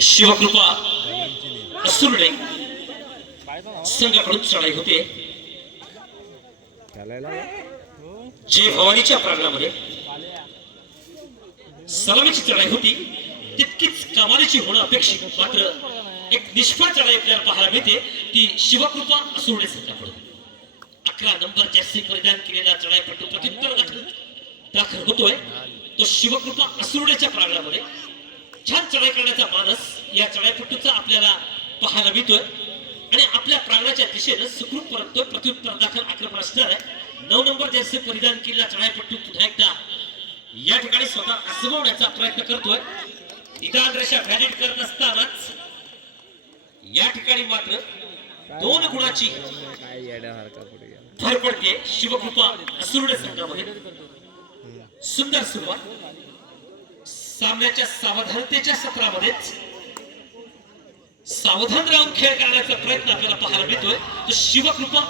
शिवकृपा असुर्डे संघाकडून चढाई होते जय भवानीच्या प्रांगणामध्ये सलामीची चढाई होती तितकीच कमालीची होणं अपेक्षित मात्र एक निष्फळ चढाई आपल्याला पाहायला मिळते ती शिवकृपा असुर्डे संघाकडून 11 नंबर जर्सी परिधान केलेला चढाईपटू प्रत्युत्तर दाखल होतोय तो शिवकृपा असुर्डेच्या प्रांगणामध्ये छान चढाई करण्याचा मानस या चढाईपटूचा आपल्याला पाहायला मिळतोय आणि आपल्या प्रांगणाच्या दिशेने सुखरूप परततोय प्रत्युत्तर दाखल आक्रमण असणार आहे 9 नंबर जर्सी परिधान केलेला चढाईपटू पुन्हा एकदा या ठिकाणी स्वतः आजमावण्याचा प्रयत्न करतोय निदान रेषा व्हॅलिड करत असतानाच या ठिकाणी मात्र 2 गुणाची भर पडते शिवकृपा असुर्डे संघामध्ये सुंदर सुरुवात सामन्याच्या सावधानतेच्या सत्रामध्येच सावधान राहून खेळ करण्याचा प्रयत्न आपल्याला पाहायला मिळतोय तो शिवकृपा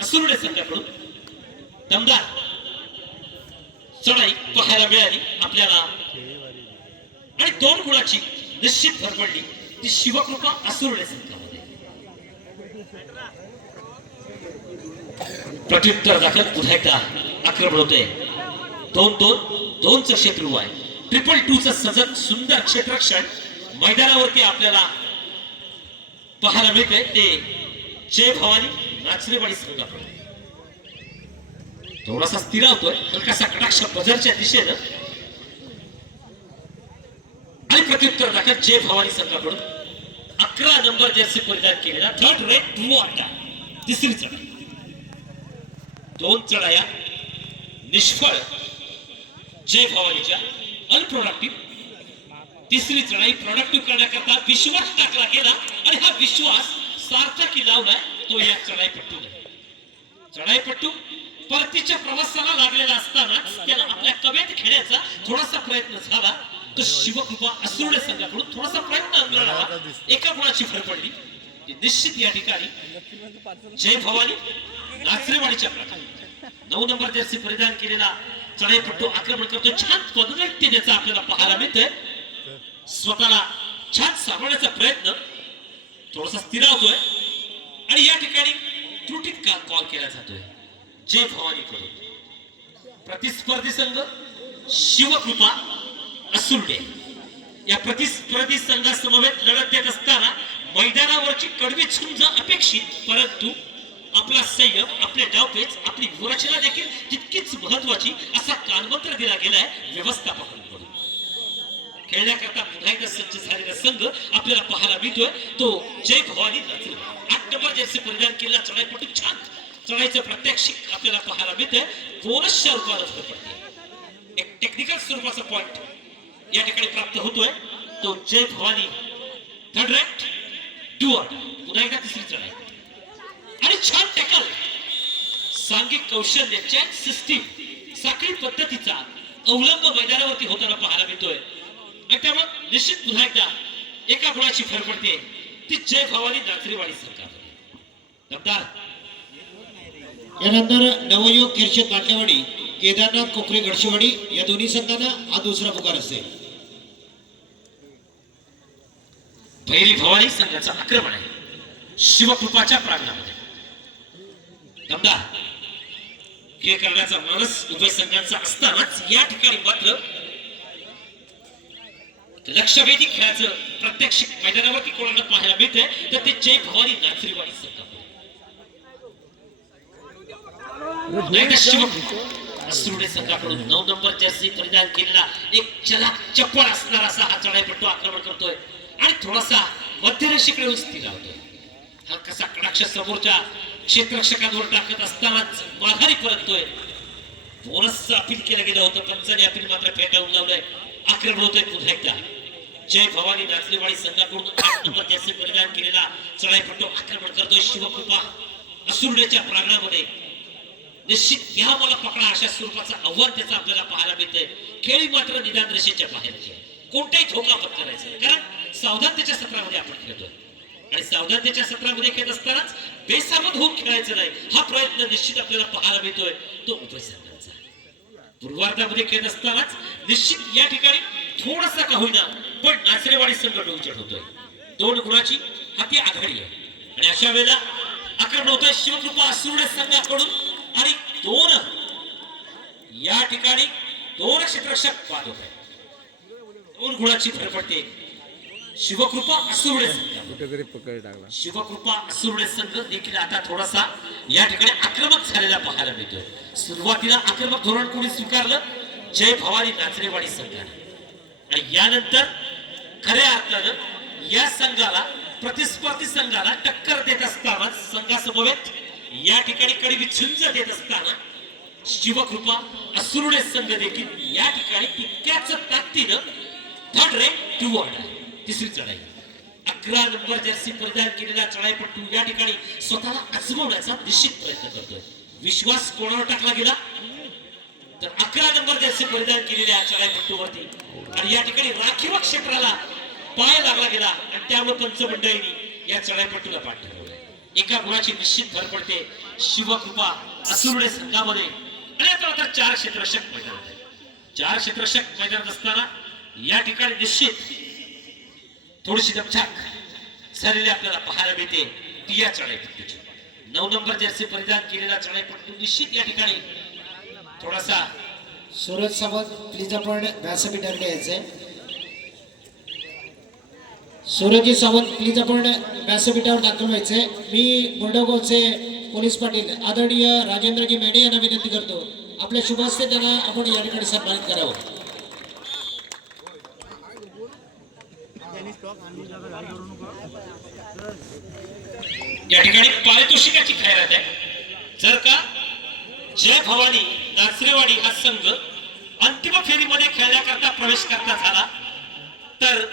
असुर्डे संघाकडून दमदार चढाई पाहायला मिळाली आपल्याला आणि 2 गुणाची निश्चित भर पडली ती शिवकृपा असुर्डे संघामध्ये प्रत्युत्तर दाखल पुन्हा एकदा आक्रमण होते 2-2-2चं क्षेत्र आहे 2-2चं सजग सुंदर क्षेत्ररक्षण मैदानावरती आपल्याला पाहायला मिळते ते जय भवानी नाचरेवाडी संघाकडून थोडासा स्थिरावतोय हलकासा कटाक्ष बजरच्या दिशेनं आणि प्रत्युत्तर दाखल जय भवानी संघाकडून 11 नंबर जर्सी परिधान केलेला थर्ड रेट टू अड्डा तिसरी चढाई 2 चढाया निष्फळ जय भवानीच्या अनप्रोडक्टिव्ह तिसरी चढाई प्रोडक्टिव्ह करण्याकरता विश्वास टाकला गेला आणि हा विश्वास सार्थकी लावलाय तो या चढाईपट्टू परतीच्या प्रवासाला लागलेला असताना त्याला आपल्या कवेत खेळण्याचा थोडासा प्रयत्न झाला तो शिवकृपा असुर्डे संघाकडून थोडासा प्रयत्न अंगळला एका गुणाची भर पडली ती निश्चित या ठिकाणी जय भवानी नाचरेवाडीच्या प्रकारे 9 नंबर जर्सी परिधान केलेला चढाईपट्टू आक्रमण करतो छान पदनाट्य त्याचा आपल्याला पाहायला मिळतोय स्वतःला छान सावरण्याचा प्रयत्न थोडासा स्थिरावतोय आणि या ठिकाणी त्रुटीत कॉल केला जातोय जय भवानी कडून प्रतिस्पर्धी संघ शिवकृपा असुर्डे या प्रतिस्पर्धी संघासमवेत लढत देत असताना मैदानावरची कडवी झुंज अपेक्षित परंतु आपला संयम आपले डावपेच आपली व्यूहरचना देखील तितकीच महत्वाची असा कानमंत्र दिला गेलाय व्यवस्थापकांकडून खेळण्याकरता पुन्हा एकदा सज्ज झालेला संघ आपल्याला पाहायला मिळतोय तो जय भवानी 8 नंबर जर्सी परिधान केलेला चढाईपटू छान चढाईचं प्रात्यक्षिक आपल्याला पाहायला मिळतंय बोनसच्या रूपात एक टेक्निकल स्वरूपाचा पॉइंट या ठिकाणी प्राप्त होतोय तो जय भवानी थर्ड रेट डुअर पुन्हा एकदा तिसरी चढाई आणि छान टॅकल सांघिक कौशल्य चेक सिस्टीम साखळी पद्धतीचा अवलंब मैदानावरती होताना पाहायला मिळतोय आणि त्यामुळे निश्चित पुन्हा एकदा एका गुणाची भर पडते ती जय भवानी नाचरेवाडी संघामध्ये दमदार यानंतर नवयुवक किर्शद पाटलेवाडी केदारनाथ कोकरे गडशेवाडी या दोन्ही संघांना हा दुसरा पुकार असेल भैरी भवानी संघाचं आक्रमण आहे शिवकृपाच्या प्रांगणामध्ये दमदार खेळ करण्याचा मानस उभय संघांचा असतानाच या ठिकाणी मात्र लक्षवेधी खेळाचं प्रत्यक्ष मैदानावरती कोणाला पाहायला मिळतंय तर ते जय भवानी नाचरेवाडी संघामध्ये असुर्डे संघाकडून 9 नंबर जर्सी परिधान केलेला एक चपळ असणारा असा हा चढाईपट्टू आक्रमण करतोय आणि थोडासा मध्यरेषेकडे स्थिर लावतोय हा कसा कटाक्ष समोरच्या क्षेत्ररक्षकांवर टाकत असतानाच माघारी परततोय बोनसचं अपील केलं गेलं होतं पंचाने अपील मात्र फेटाळून लावलंय आक्रमण होतोय पुन्हा एकदा जय भवानी नाचरेवाडी संघाकडून 8 नंबर जर्सी परिधान केलेला चढाईपट्टू आक्रमण करतोय शिवकृपा असुर्डेच्या प्रांगणामध्ये निश्चित घ्या मला पकडा अशा स्वरूपाचं आव्हान त्याचं आपल्याला पाहायला मिळतंय खेळी मात्र निदान रेषेच्या बाहेरची कोणताही धोका पत्करायचा कारण सावधानतेच्या सत्रामध्ये आपण खेळतोय आणि सावधानतेच्या सत्रामध्ये खेळत असतानाच बेसावध होऊन खेळायचं नाही हा प्रयत्न निश्चित आपल्याला पाहायला मिळतोय तो उभय संघांचा पूर्वार्धामध्ये खेळत असतानाच निश्चित या ठिकाणी थोडासा का होईना पण नाचरेवाडी संघ डोलचट होतोय. 2 गुणाची हाती आघाडी आहे आणि अशा वेळेला आक्रमण होत आहे शिवकृपा असुर्डे संघाकडून आणि 2 या ठिकाणी 2 क्षेत्ररक्षक बाद होत आहे. 2 गुणाची भर पडते शिवकृपा असुर्डे संघ. शिवकृपा असुर्डे संघ देखील आता थोडासा या ठिकाणी आक्रमक झालेला पाहायला मिळतोय. सुरुवातीला आक्रमक धोरण कोणी स्वीकारलं? जय भवानी नाचरेवाडी संघाने आणि यानंतर खऱ्या अर्थानं या संघाला प्रतिस्पर्धी संघाला टक्कर देत असताना संघासमवेत या ठिकाणी कडी विछुंज देत असताना शिवकृपा असुर्डे संघ देखील या ठिकाणी तितक्याच ताकदीनं थर्ड रँक 2 आहे. तिसरी चढाई 11 नंबर जर्सी परिधान केलेला चढाईपट्टू या ठिकाणी स्वतःला आजमवण्याचा निश्चित प्रयत्न करतोय. विश्वास कोणावर टाकला गेला तर 11 नंबर जर्सी परिधान केलेल्या चढाईपट्टूवरती आणि या ठिकाणी राखीव क्षेत्राला पाय लागला गेला आणि त्यामुळे पंचमंडळींनी या चढाईपट्टूला पाठ ठरवलं. एका गुणाची निश्चित भर पडते शिवकृपा असुर्डे संघामध्ये आणि आता 4 क्षेत्ररक्षक मैदानात आहे. 4 क्षेत्ररक्षक मैदानात असताना या ठिकाणी निश्चित थोडीशी दमछाक झालेली आपल्याला पाहायला मिळते ती या चढाईपट्टूची. 9 नंबर जर्सी परिधान केलेला चढाईपट्टू निश्चित या ठिकाणी थोडासा सूरज सावंत प्लीज आपण व्यासपीठावर यायचंय. सूरजजी सावंत प्लीज आपण व्यासपीठावर दाखल व्हायचंय. मी मुंडगावचे पोलीस पाटील आदरणीय राजेंद्रजी मेढे यांना विनंती करतो आपल्या शुभ हस्ते त्यांना आपण या ठिकाणी सन्मानित करावं. या ठिकाणी पारितोषिकाची खैरात आहे. जर का जय भवानी नाचरेवाडी हा संघ अंतिम फेरीमध्ये खेळण्याकरता प्रवेश करता झाला तर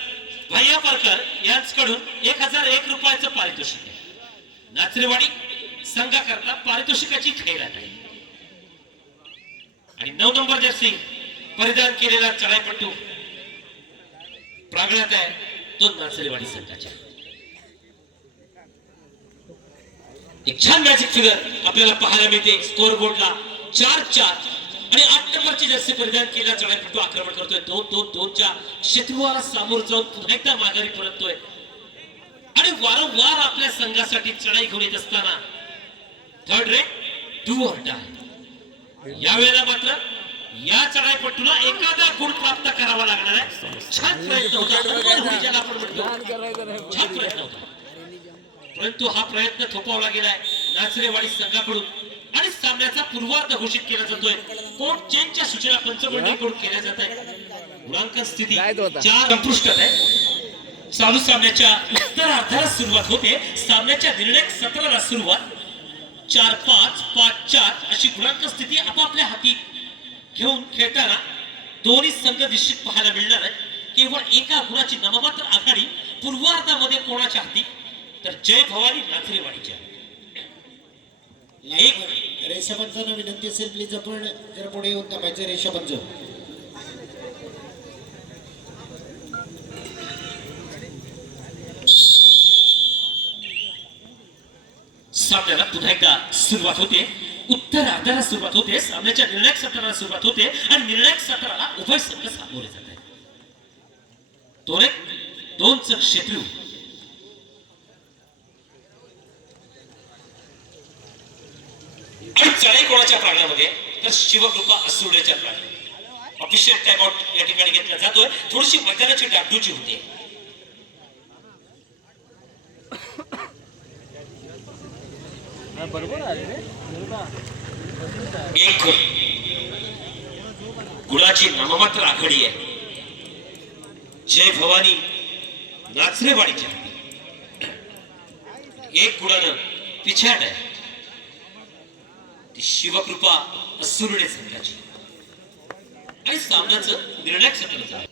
भैया परकर यांच्याकडून 1001 रुपयाचं पारितोषिक आहे. नाचरेवाडी संघाकरता पारितोषिकाची खैरात आहे आणि 9 नंबर जर्सी परिधान केलेला चढाईपट्टू प्रांगणात आहे तो नाचरेवाडी संघाच्या. एक छान मॅजिक फिगर आपल्याला पाहायला मिळते. स्कोर बोर्डला 4-4 आणि 8 नंबरची जर्सी परिधान केला चढाईपट्टू आक्रमण करतोय. 2-2-2च्या शत्रुवाला सामोर जाऊन पुन्हा एकदा माघारी परततोय आणि वारंवार आपल्या संघासाठी चढाई घेऊन येत असताना थर्ड रँक 2 आहे. यावेळेला मात्र या चढाईपट्टूला एखादा गुण प्राप्त करावा लागणार आहे. छान प्रयत्न होता ज्याला आपण म्हणतो छान प्रयत्न होता परंतु हा प्रयत्न थोपवला गेलाय नाचरेवाडी संघाकडून आणि सामन्याचा पूर्वार्ध घोषित केला जातोय. कोर्ट चेंजच्या सूचना पंचमंडळीकडून केल्या जात आहेत. गुणांकन स्थिती 4 संपुष्टात आहे. चालू सामन्याच्या उत्तरार्धाला सुरुवात होते. सामन्याच्या निर्णायक सत्राला सुरुवात 4-5 5-4 अशी गुणांक स्थिती आपापल्या हाती घेऊन खेळताना दोन्ही संघ निश्चित पाहायला मिळणार आहे. केवळ एका गुणाची नाममात्र आघाडी पूर्वार्धामध्ये कोणाच्या हाती तर जय भवानी नाचरेवाडीच्या. एक रेषापंचांना विनंती असेल प्लीज आपण जरा पुढे येऊन थांबायचं. रेषापंच सामन्याला पुन्हा एकदा सुरुवात होते. उत्तरार्धाला सुरुवात होते. सामन्याच्या निर्णायक सत्राला सुरुवात होते आणि निर्णायक सत्राला उभय संघ सामोरे जात आहेत. दोन क्षेत्रू आणि चढाई कोणाच्या प्रांगणामध्ये तर शिवकृपा असुर्डेच्या प्रांगणात. ऑफिशियल टाइम आउट या ठिकाणी घेतला जातोय. थोडीशी मैदानाची डागडुजी होते. एक गुणाची नाममात्र आघाडी आहे जय भवानी नाचरेवाडीच्या. 1 गुणानं पिछाट आहे ती शिवकृपा असुर्डे संघाची आणि सामन्याचं निर्णायक सत्र झालं.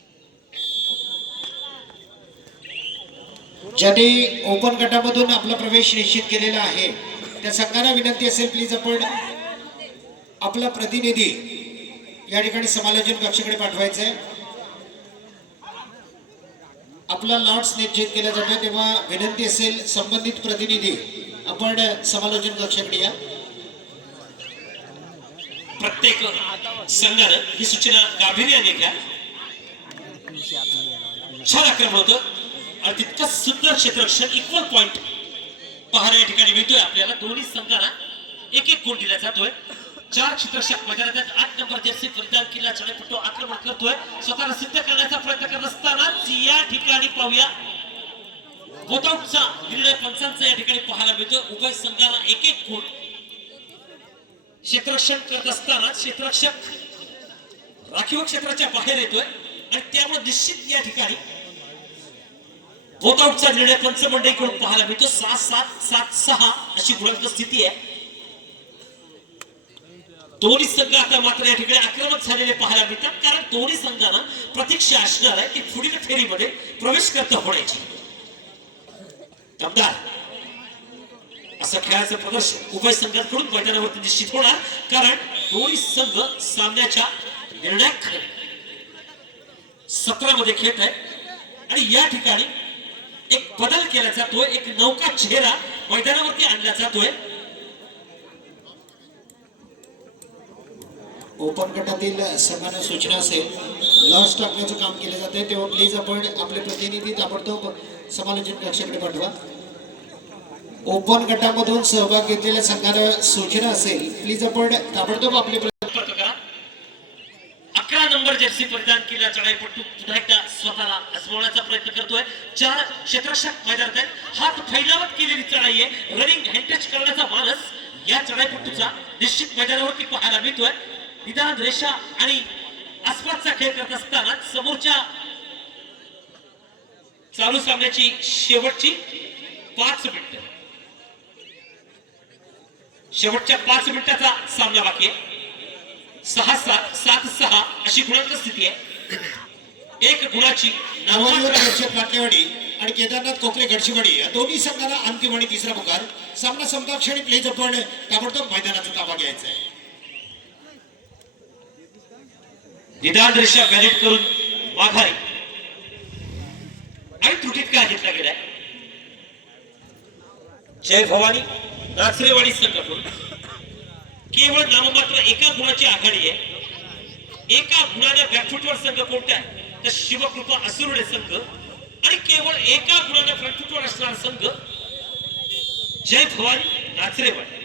ज्यांनी ओपन गटामधून आपला प्रवेश निश्चित केलेला आहे त्या संघांना विनंती असेल प्लीज आपण आपला प्रतिनिधी या ठिकाणी समालोचन कक्षाकडे पाठवायचा आहे. आपला लॉट्स निश्चित केला जातो तेव्हा विनंती असेल संबंधित प्रतिनिधी आपण समालोचन कक्षाकडे या. प्रत्येक संघानं ही सूचना गांभीर्याने घ्या. छान आक्रमण होतं आणि तितकंच सुंदर क्षेत्ररक्षण इक्वल पॉइंट पाहायला या ठिकाणी मिळतोय आपल्याला. दोन्ही संघांना एक एक गुण दिला जातोय. 4 क्षेत्ररक्षक मैदानात 8 नंबर जर्सी परिधान केला चढाईपट्टू आक्रमण करतोय. स्वतःला सिद्ध करण्याचा प्रयत्न करत असतानाच या ठिकाणी पाहूया बोटआउटचा निर्णय पंचांचा या ठिकाणी पाहायला मिळतो. उभय संघाला एक एक गुण. क्षेत्ररक्षण करत असताना क्षेत्ररक्षक राखीव क्षेत्राच्या बाहेर येतोय आणि त्यामुळे निश्चित या ठिकाणी बोटआउटचा निर्णय पंच मंडळीकडून पाहायला मिळतो. 6-7, 7-6 अशी गुणांक स्थिती आहे. दोन्ही संघ आता मात्र या ठिकाणी आक्रमक झालेले पाहायला मिळतात, कारण दोन्ही संघांना प्रतीक्षा असणार आहे की पुढील फेरीमध्ये प्रवेश करता होण्याची. दमदार असं खेळाचं प्रदर्शन उभय संघांकडून मैदानावरती निश्चित होणार, कारण दोन्ही संघ सामन्याच्या निर्णायक सत्रामध्ये खेळत आहे आणि या ठिकाणी एक बदल केला जातोय. एक नौका चेहरा मैदानावरती आणला जातोय. ओपन गटातील संघांना सूचना असेल, लॉस टाकण्याचं काम केलं जाते, तेव्हा प्लीज आपण आपले प्रतिनिधी ताबडतोब समालोचन कक्षाकडे पाठवा. ओपन गटामधून सहभाग घेतलेल्या संघांना सूचना असेल, प्लीज आपण ताबडतोब आपले 11 नंबर जर्सी परिधान केला चढाईपट्टू पुन्हा एकदा स्वतःला आजमावण्याचा प्रयत्न करतोय. 4 क्षेत्ररक्षक मैदानात आहेत. हात फैलावत केलेली चढाई आहे. रनिंग हँडटच करण्याचा मानस या चढाईपट्टूचा निश्चित मैदानावरती पाहायला मिळतोय. निदान रेषा आणि आसपासचा खेळ करत असताना समोरच्या चालू सामन्याची शेवटची 5 मिनिटं, शेवटच्या 5 मिनिटाचा सामना बाकी आहे. 6-7, 7-6 अशी गुणांक स्थिती आहे. एक गुणाची नावाडी आणि केदारनाथ कोकरे गडचिवाडी या दोन्ही संघाला अंतिम आणि तिसरा पुकार. सामना संपता क्षणी प्लीज आपण ताबडतोब मैदानाचा ताबा घ्यायचा आहे. निदान रेषा बॅलेट करून माघारी आणि त्रुटीत काय घेतला गेलाय. जय भवानी नाचरेवाडी संघाकडून केवळ नाममात्र एका गुणाची आघाडी आहे. एका गुणाने बॅकफुटवर संघ कोणता आहे तर शिवकृपा असुर्डे संघ आणि केवळ एका गुणाने फ्रंटफुटवर असणारा संघ जय भवानी नाचरेवाडी.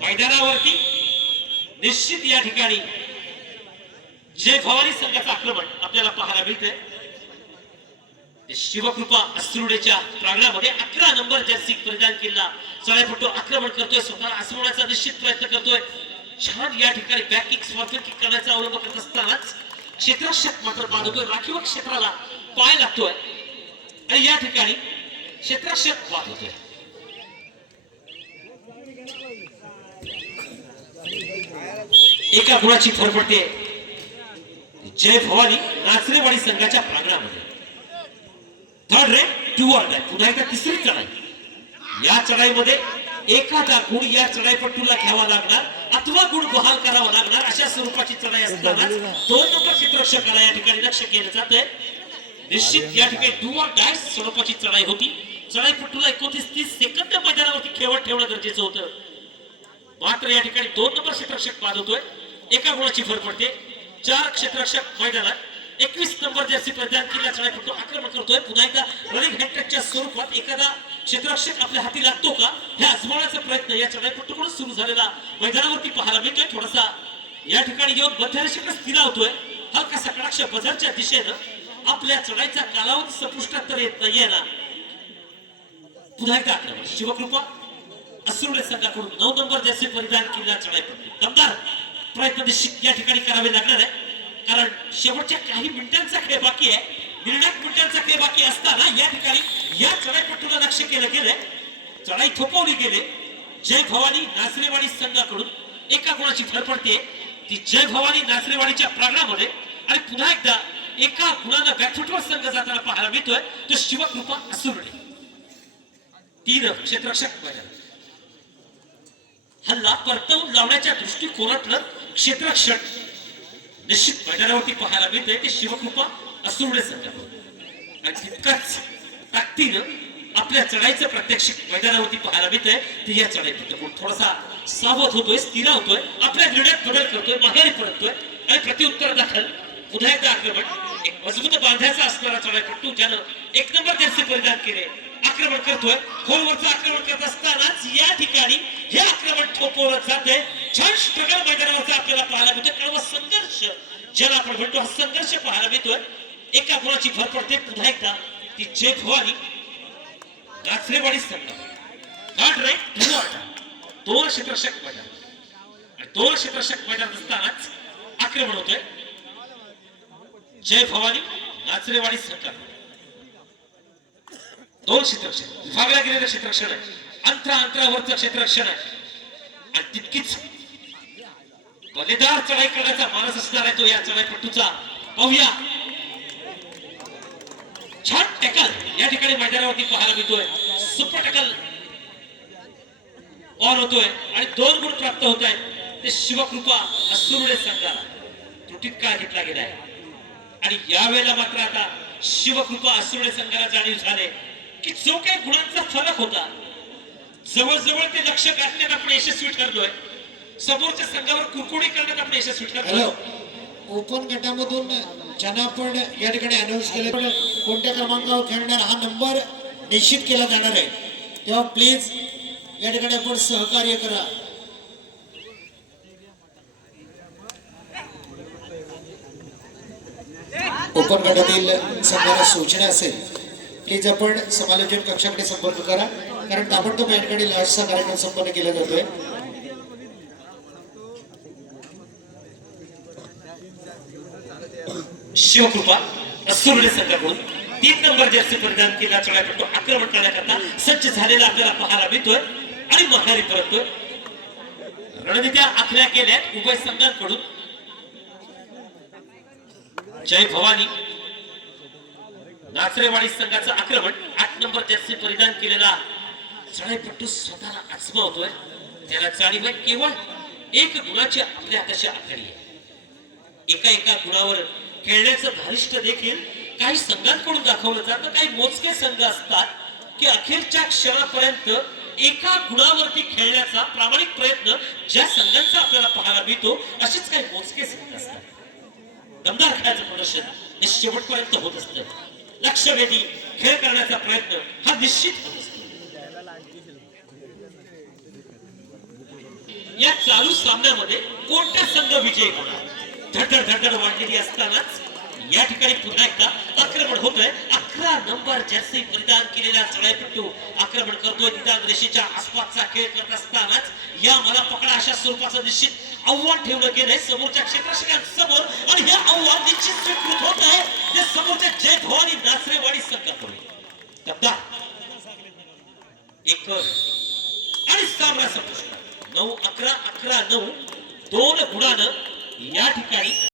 मैदानावरती निश्चित या ठिकाणी जय भवानी संघाचं आक्रमण आपल्याला पाहायला मिळतंय. शिवकृपा असुर्डेच्या प्रांगणामध्ये 11 नंबर जर्सी परिधान केला चढाईपट्टू आक्रमण करतोय. स्वतःला आसमवण्याचा निश्चित प्रयत्न करतोय. छान या ठिकाणी बॅक किक स्पर्धन किक करण्याचा अवलंब करत असतानाच क्षेत्ररक्षक मात्र बाद होतोय. राखीव क्षेत्राला पाय लागतोय आणि या ठिकाणी क्षेत्ररक्षक बाद होतोय. एका गुणाची भर पडते जय भवानी नाचरेवाडी संघाच्या प्रांगणामध्ये. थर्ड रे 2 ऑल टाइम. पुन्हा एकदा तिसरी चढाई. या चढाईमध्ये एखादा गुण या चढाईपट्टूला घ्यावा लागणार अथवा गुण बहाल करावा लागणार अशा स्वरूपाची चढाई असताना 2 नंबर क्षेत्ररक्षकाला या ठिकाणी लक्ष केलं जात आहे. निश्चित या ठिकाणी 2 ऑल टाइम स्वरूपाची चढाई होती. चढाईपट्टूला 29-30 सेकंद मैदानावरती खेळवत ठेवणं गरजेचं होतं, मात्र या ठिकाणी 2 नंबर क्षेत्ररक्षक बाद होतोय. एका गुणाची भर पडते. 4 क्षेत्ररक्षक मैदानात. 21 नंबर जर्सी परिधान केला चढाईपट्टू आक्रमण करतोय. पुन्हा एकदा रनिंग हँडटचच्या स्वरूपात एखादा क्षेत्ररक्षक आपल्या हाती लागतो का हे आजमावण्याचा प्रयत्न या चढाईपट्टूकडून सुरू झालेला मैदानावरती पाहायला मिळतोय. थोडासा या ठिकाणी येऊन मध्यरेषेकडे स्थिरावतोय. हलकासा कटाक्ष बझरच्या दिशेनं आपल्या चढाईचा कालावधी संपुष्टात तर येत नाहीये ना. पुन्हा एकदा आक्रमण शिवकृपा असुर्डे संघाकडून 9 नंबर जर्सी परिधान केला चढाईपट्टू. दमदार प्रयत्न निश्चित या ठिकाणी करावे लागणार आहे, कारण शेवटच्या काही मिनिटांचा खेळ बाकी आहे. निर्णायक मिनिटांचा खेळ बाकी असताना या ठिकाणी या चढाईपट्टूला लक्ष केलं गेलंय. चढाई थोपवली गेली. जय भवानी नाचरेवाडी संघाकडून एका गुणाची भर पडते ती जय भवानी नाचरेवाडीच्या प्रांगणामध्ये आणि पुन्हा एकदा एका गुणानं बॅकफुटवर संघ जाताना पाहायला मिळतोय तो शिवकृपा असुर्डे. 3 क्षेत्ररक्षक मैदान. हल्ला परतवून लावण्याच्या दृष्टिकोनातलं क्षेत्ररक्षण निश्चित मैदानावरती पाहायला मिळतंय ते शिवकृपा असुर्डे संघाकडून आणि तितकंच ताकदीनं आपल्या चढाईचं प्रत्यक्ष मैदानावरती पाहायला मिळतंय ते या चढाईपट्टू. थोडासा सावध होतोय, स्थिरावतोय, आपल्या निर्णयात बदल करतोय, माघारी परततोय आणि प्रत्युत्तर दाखल पुन्हा एकदा आक्रमण. एक मजबूत बांधायचा असणारा चढाईपट्टू ज्यानं एक नंबर जर्सी परिधान केले आक्रमण करतोय. खोलवरचं आक्रमण करत असतानाच या ठिकाणी हे आक्रमण थोपवलं जातंय. छान स्ट्रगल मैदानावरचा आपल्याला पाहायला मिळतोय. कडवा संघर्ष ज्याला आपण म्हणतो, हा संघर्ष पाहायला मिळतोय. एका गुणाची भर पडते पुन्हा एकदा ती जय भवानी नाचरेवाडी संघ. गाठ राईट दोन क्षेत्ररक्षक मैदान आणि दोन क्षेत्ररक्षक मैदान असतानाच आक्रमण होतंय. जय भवानी नाचरेवाडी संघ दोन क्षेत्ररक्षक विभागला गेलेलं क्षेत्ररक्षण आहे. अंतरावरचं क्षेत्ररक्षण आहे आणि तितकीच बलेदार चढाई करण्याचा मानस असणार आहे तो या चढाईपट्टूचा. पाहूया छान टॅकल या ठिकाणी मैदानावरती पाहायला मिळतोय. सुपर टॅकल ऑन होतोय आणि 2 गुण प्राप्त होत आहेत. ते शिवकृपा असुर्डे संघाला त्रुटीत काळ घेतला गेलाय आणि यावेळेला मात्र आता शिवकृपा असुर्डे संघाला जाणीव झाले की जो काही गुणांचा फरक होता जवळजवळ ते लक्ष गाठण्यात आपण यशस्वी ठरलोय. समोरच्या संघावर कुरकुडी करण्यात आपण यशस्वी ठरलोय. हॅलो, ओपन गटामधून ज्यांना आपण या ठिकाणी अनाऊन्स केले पण कोणत्या क्रमांकावर खेळणार हा नंबर निश्चित केला जाणार आहे, तेव्हा प्लीज या ठिकाणी आपण सहकार्य करा. ओपन गटातील संघाला सूचना असेल प्लीज आपण समालोचन कक्षाकडे संपर्क करा, कारण ताबडतोब या ठिकाणी लास्टचा कार्यक्रम संपन्न केला जातोय. शिवकृपा असुर्डे संघाकडून 3 नंबर जर्सी परिधान केला चढाईपट्टू आक्रमण करण्याकरता सज्ज झालेला आपल्याला पाहायला मिळतोय आणि माघारी परततोय. रणनीत्या आखल्या गेल्यात उभय संघांकडून. जय भवानी नाचरेवाडी संघाचं आक्रमण 8 नंबर जर्सी परिधान केलेला चढाईपट्टू स्वतःला आजमावतोय. त्याला जाणीव आहे केवळ 1 गुणाची आपल्या हाताची आघाडी आहे. एका गुणावर खेळण्याचं धारिष्ट देखील काही संघांकडून दाखवलं जातं. काही मोजके संघ असतात की अखेरच्या क्षणापर्यंत एका गुणावरती खेळण्याचा प्रामाणिक प्रयत्न ज्या संघांचा आपल्याला पाहायला मिळतो असेच काही मोजके संघ असतात. दमदार खेळाचं प्रदर्शन हे शेवटपर्यंत होत असतं. लक्षवेधी खेळ करण्याचा प्रयत्न हा निश्चित होत असतो. या चालू सामन्यामध्ये कोणता संघ विजयी होणार धडधड वाढलेली असतानाच या ठिकाणी पुन्हा एकदा आक्रमण होतोय. 11 नंबर जर्सी परिधान केलेला चढाईपट्टू आक्रमण करतोय. निदान रेषेच्या आसपासचा खेळ करत असतानाच या मला पकडा अशा स्वरूपाचं निश्चित आव्हान ठेवलं गेलंय समोरच्या क्षेत्ररक्षकांसमोर आणि हे आव्हान निश्चित स्वीकृत होत आहे ते समोरच्या जय भवानी नाचरेवाडी संघाकडून. दबदा एक आणि सामना संपुष्टात 9-11 11-9 2 गुणानं या ठिकाणी